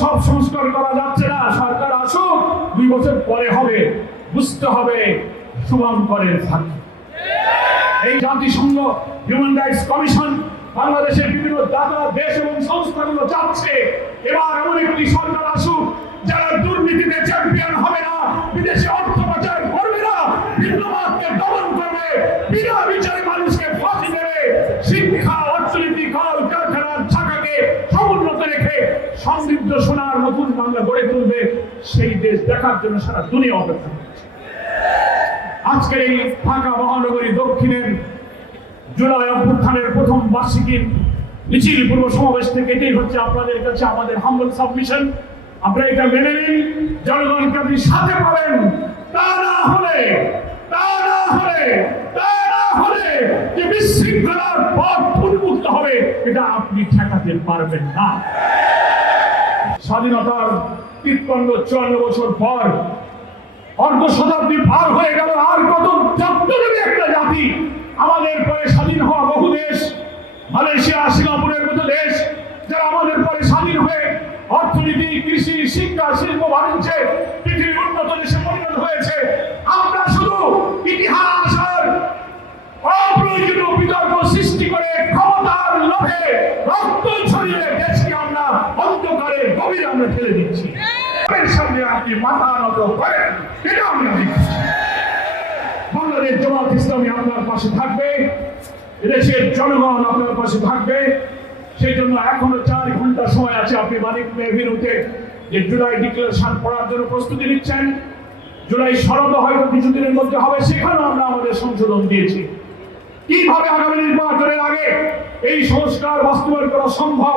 সব সংস্কার করা যাচ্ছে না, সরকার আসুক, 2 বছর পরে হবে, বুঝতে হবে শুভঙ্করের ফাঁকি। এই জাতিসংঘ হিউম্যান রাইটস কমিশন বাংলাদেশের বিভিন্ন দাতা দেশ এবং সংস্থাগুলো চাচ্ছে এবার এমন একটি সরকার আসুক যারা দুর্নীতিতে চ্যাম্পিয়ন হবে না, বিদেশে অর্থ পাচার করবে না, ভিন্নমতকে দমন করবে, বিনা বিচারে মানুষকে ফাঁসি দেবে, শিক্ষা অর্থনীতি কল কারখানার শাখাকে সমুন্নত রেখে সমৃদ্ধ সোনার নতুন বাংলা গড়ে তুলবে। সেই দেশ দেখার জন্য সারা দুনিয়া অপেক্ষা করছে। আজকে এই ঢাকা মহানগরী দক্ষিণের জুলাই অভ্যুত্থানের প্রথম বার্ষিকীর মিছিল পূর্ব সমাবেশ থেকে এটাই হচ্ছে আপনাদের কাছে আমাদের হাম্বল সাবমিশন। আপনারা এটা মেনে নিন, জনগণকে আপনি সাথে পাবেন। তা না হলে যে বিশৃঙ্খলার পথ উন্মুক্ত হবে এটা আপনি ঠেকাতে পারবেন না। স্বাধীনতার 53-54 বছর পর অর্ধ শতাব্দী পার হয়ে গেল, আর কত চত্বরে একটা জাতি আমাদের পরে স্বাধীন হওয়া বহু দেশ, মালয়েশিয়া সিঙ্গাপুরের মতো দেশ যারা আমাদের পরে স্বাধীন হয়ে অর্থনীতি কৃষি শিক্ষা শিল্প বাণিজ্যে পৃথিবীর উন্নত দেশে পরিণত হয়েছে। আমরা শুধু ইতিহাস আর অপ্রয়োজনীয় বিতর্ক সৃষ্টি করে ক্ষমতার লোভে রক্ত ছড়িয়ে দেশকে আমরা অন্ধকারের গভীরে আমরা ঠেলে দিচ্ছি। সামনে আপনি মাথা নত করেন, এটা আমরা দেখছি। বাংলাদেশ জামাত ইসলামী আপনার পাশে থাকবে, এদেশের জনগণ আপনার পাশে থাকবে। সেই জন্য এখনো 4 ঘন্টা সময় আছে। আপনি মানিক মেহবিনুতে যে জুলাই ডিক্লারেশন পড়ার জন্য প্রস্তুতি নিচ্ছেন, জুলাই সনদ হয়তো কিছুদিনের মধ্যে হবে, সেখানেও আমরা আমাদের সংশোধন দিয়েছি। কিভাবে আগামী নির্বাচনের আগে এই সংস্কার বাস্তবায়ন করা সম্ভব,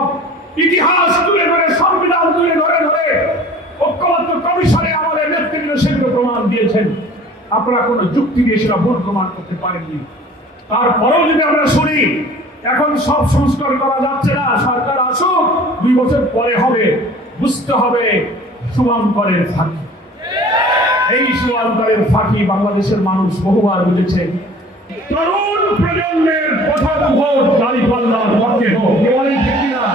ইতিহাস তুলে ধরে সংবিধান তুলে ধরে ঐক্যবদ্ধ কমিশনে আমাদের নেতৃত্ব সেগুলো প্রমাণ দিয়েছেন। আপনারা কোনো যুক্তি দিয়ে সেটা ভুল প্রমাণ করতে পারেননি। তারপরেও যদি আমরা শুনি এখন সব সংস্কার করা যাচ্ছে না, সরকার আসুক, 2 বছর পরে হবে, বুঝতে হবে শুভঙ্করের ফাঁকি। এই শুভঙ্করের ফাঁকি বাংলাদেশের মানুষ বহুবার বুঝেছে। তরুণ প্রজন্মের প্রথম ভোট দাঁড়িপাল্লার পক্ষে হোক, কি বলেন ঠিক কিনা?